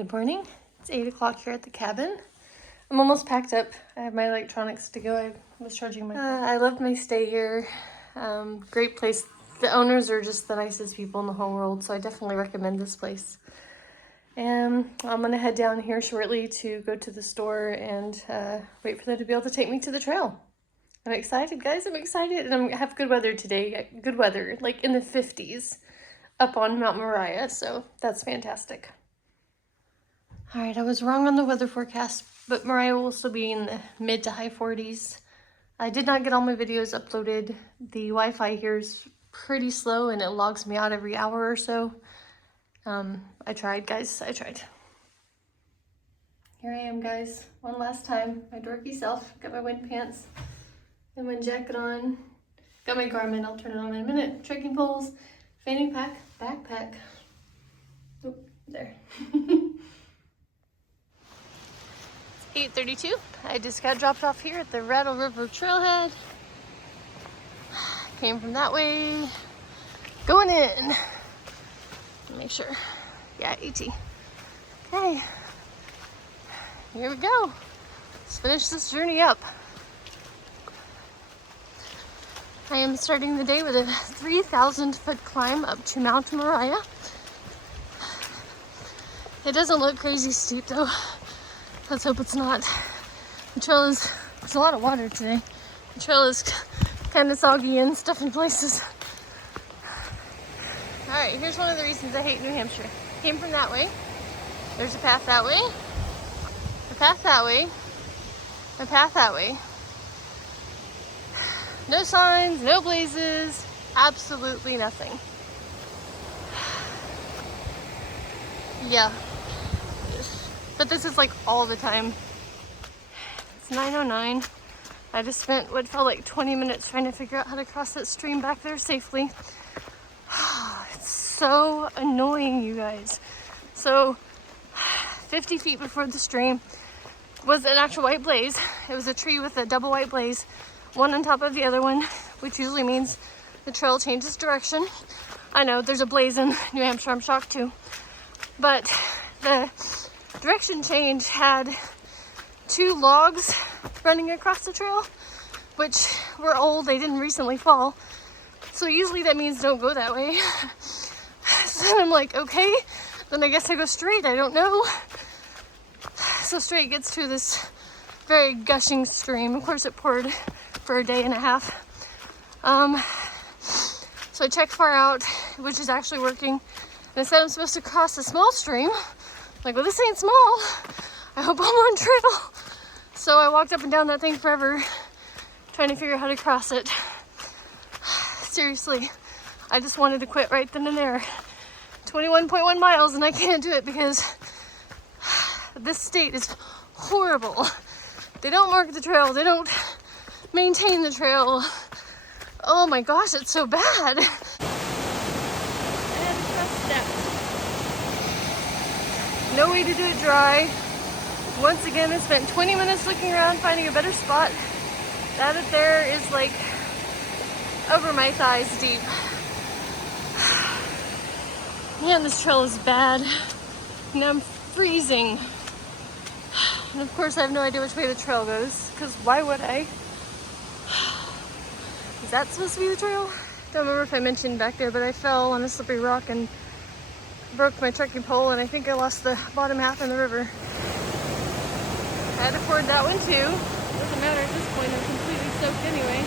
Good morning. It's 8 o'clock here at the cabin. I'm almost packed up. I have my electronics to go. I was charging my phone. I loved my stay here. Great place. The owners are just the nicest people in the whole world, so I definitely recommend this place. And I'm gonna head down here shortly to go to the store and wait for them to be able to take me to the trail. I'm excited, guys. I'm excited, and I have good weather today. Good weather, like in the 50s up on Mount Moriah, so that's fantastic. All right, I was wrong on the weather forecast, but Moriah will still be in the mid to high 40s. I did not get all my videos uploaded. The Wi-Fi here is pretty slow and it logs me out every hour or so. I tried, guys. I tried. Here I am, guys. One last time. My dorky self. Got my wind pants and wind jacket on. Got my Garmin. I'll turn it on in a minute. Trekking poles, fanny pack, backpack. Oh, there. 8:32. I just got dropped off here at the Rattle River Trailhead. Came from that way. Going in. Make sure. Yeah, AT. Okay. Here we go. Let's finish this journey up. I am starting the day with a 3,000-foot climb up to Mount Moriah. It doesn't look crazy steep though. Let's hope it's not. The trail is, there's a lot of water today. The trail is kind of soggy and stuff in places. All right, here's one of the reasons I hate New Hampshire. Came from that way. There's a path that way. A path that way. A path that way. No signs, no blazes, absolutely nothing. Yeah. But this is like all the time. It's 9:09. I just spent what felt like 20 minutes trying to figure out how to cross that stream back there safely. It's so annoying, you guys. So 50 feet before the stream was an actual white blaze. It was a tree with a double white blaze, one on top of the other one, which usually means the trail changes direction. I know there's a blaze in New Hampshire, I'm shocked too. But the direction change had 2 logs running across the trail, which were old, they didn't recently fall. So usually that means don't go that way. So I'm like, okay, then I guess I go straight, I don't know. So straight gets to this very gushing stream. Of course it poured for a day and a half. So I checked far out, which is actually working. And it said I'm supposed to cross a small stream. I'm like, well, this ain't small. I hope I'm on trail. So I walked up and down that thing forever, trying to figure out how to cross it. Seriously, I just wanted to quit right then and there. 21.1 miles and I can't do it because this state is horrible. They don't mark the trail. They don't maintain the trail. Oh my gosh, it's so bad. I had to trust that. No way to do it dry. Once again, I spent 20 minutes looking around, finding a better spot. That up there is like over my thighs deep. Man, this trail is bad. And I'm freezing. And of course I have no idea which way the trail goes, because why would I? Is that supposed to be the trail? Don't remember if I mentioned back there, but I fell on a slippery rock and broke my trekking pole, and I think I lost the bottom half in the river. I had to ford that one too. Doesn't matter at this point, I'm completely soaked anyway.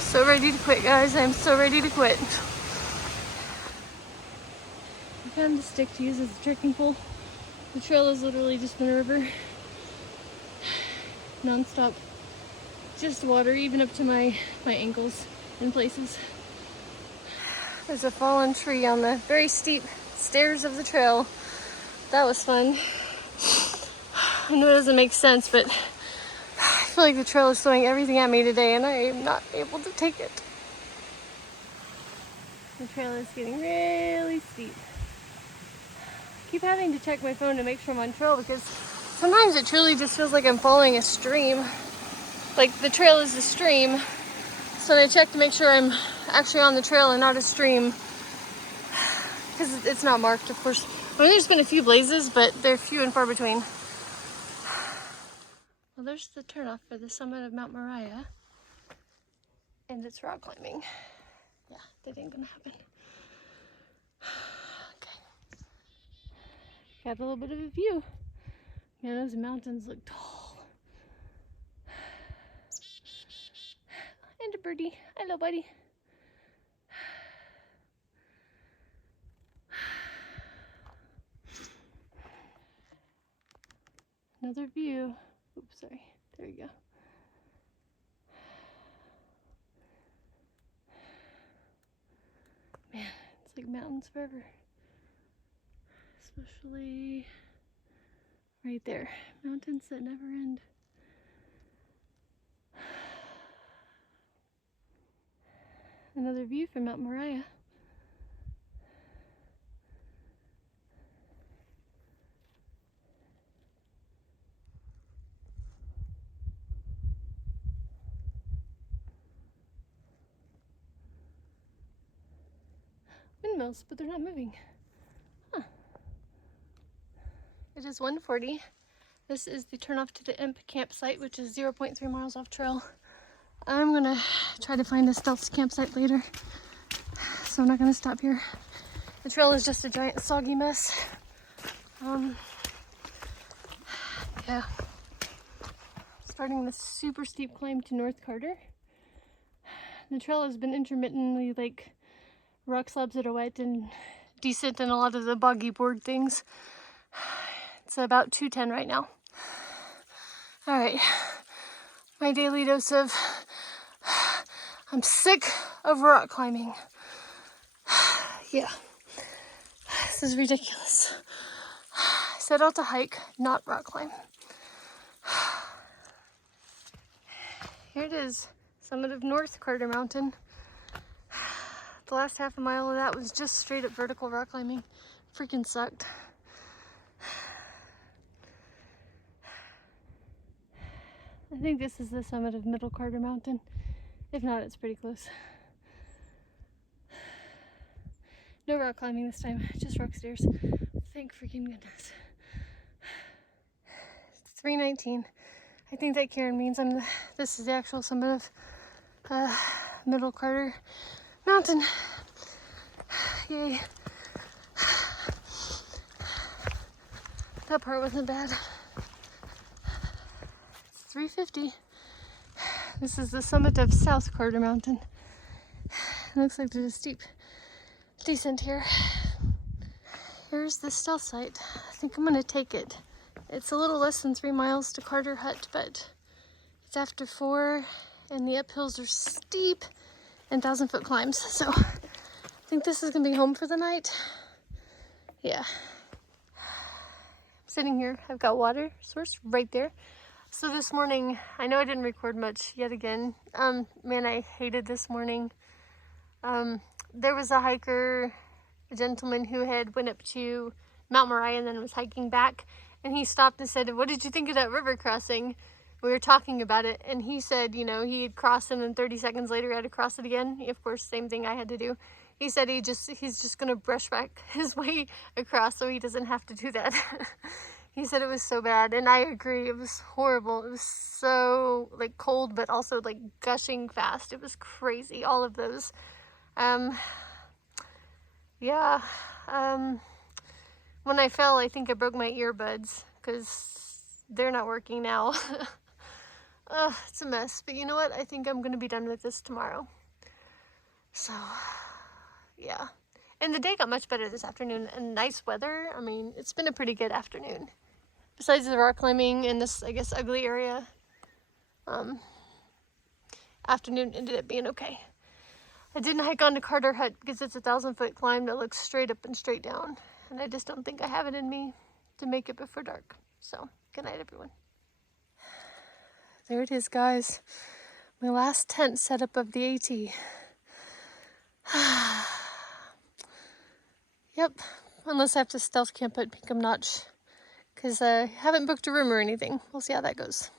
So ready to quit, guys. I'm so ready to quit. I found a stick to use as a trekking pole. The trail has literally just been a river. Non-stop. Just water, even up to my ankles in places. There's a fallen tree on the very steep stairs of the trail. That was fun. I know it doesn't make sense, but I feel like the trail is throwing everything at me today and I am not able to take it. The trail is getting really steep. I keep having to check my phone to make sure I'm on trail because sometimes it truly just feels like I'm following a stream. Like the trail is a stream, So I checked to make sure I'm actually on the trail and not a stream, because it's not marked, of course. I mean, there's been a few blazes, but they're few and far between. Well, there's the turnoff for the summit of Mount Moriah, and it's rock climbing. Yeah, that ain't gonna happen. Okay. Got a little bit of a view. Man, those mountains look tall. And a birdie. Hello, buddy. Another view. Oops, sorry. There we go. Man, it's like mountains forever. Especially right there. Mountains that never end. Another view from Mount Moriah. Windmills, but they're not moving. Huh. It is 1:40. This is the turnoff to the Imp campsite, which is 0.3 miles off trail. I'm gonna try to find a stealth campsite later, so I'm not gonna stop here. The trail is just a giant soggy mess. Yeah. Starting this super steep climb to North Carter. The trail has been intermittently like rock slabs that are wet and decent and a lot of the boggy board things. It's about 2:10 right now. All right, my daily dose of I'm sick of rock climbing. Yeah, this is ridiculous. Set out to hike, not rock climb. Here it is, summit of North Carter Mountain. The last half a mile of that was just straight up vertical rock climbing. Freaking sucked. I think this is the summit of Middle Carter Mountain. If not, it's pretty close. No rock climbing this time, just rock stairs. Thank freaking goodness. It's 3:19. I think that Karen means this is the actual summit of Middle Carter Mountain. Yay. That part wasn't bad. It's 3:50. This is the summit of South Carter Mountain. It looks like there's a steep descent here. Here's the stealth site. I think I'm gonna take it. It's a little less than 3 miles to Carter Hut, but it's after 4 and the uphills are steep and 1,000-foot climbs. So I think this is gonna be home for the night. Yeah. I'm sitting here, I've got water source right there. So this morning, I know I didn't record much yet again. Man, I hated this morning. There was a hiker, a gentleman who had went up to Mount Moriah and then was hiking back, and he stopped and said, "What did you think of that river crossing?" We were talking about it, and he said, you know, he had crossed and then 30 seconds later he had to cross it again. Of course, same thing I had to do. He said he's just gonna brush back his way across so he doesn't have to do that. He said it was so bad, and I agree, it was horrible. It was so like cold, but also like gushing fast. It was crazy, all of those. Yeah, when I fell, I think I broke my earbuds because they're not working now. It's a mess, but you know what? I think I'm gonna be done with this tomorrow. So, yeah. And the day got much better this afternoon, and nice weather. I mean, it's been a pretty good afternoon. Besides the rock climbing in this, I guess, ugly area, afternoon ended up being okay. I didn't hike on to Carter Hut because it's a 1,000-foot climb that looks straight up and straight down. And I just don't think I have it in me to make it before dark. So, good night, everyone. There it is, guys. My last tent setup of the AT. Yep, unless I have to stealth camp at Pinkham Notch, because I haven't booked a room or anything. We'll see how that goes.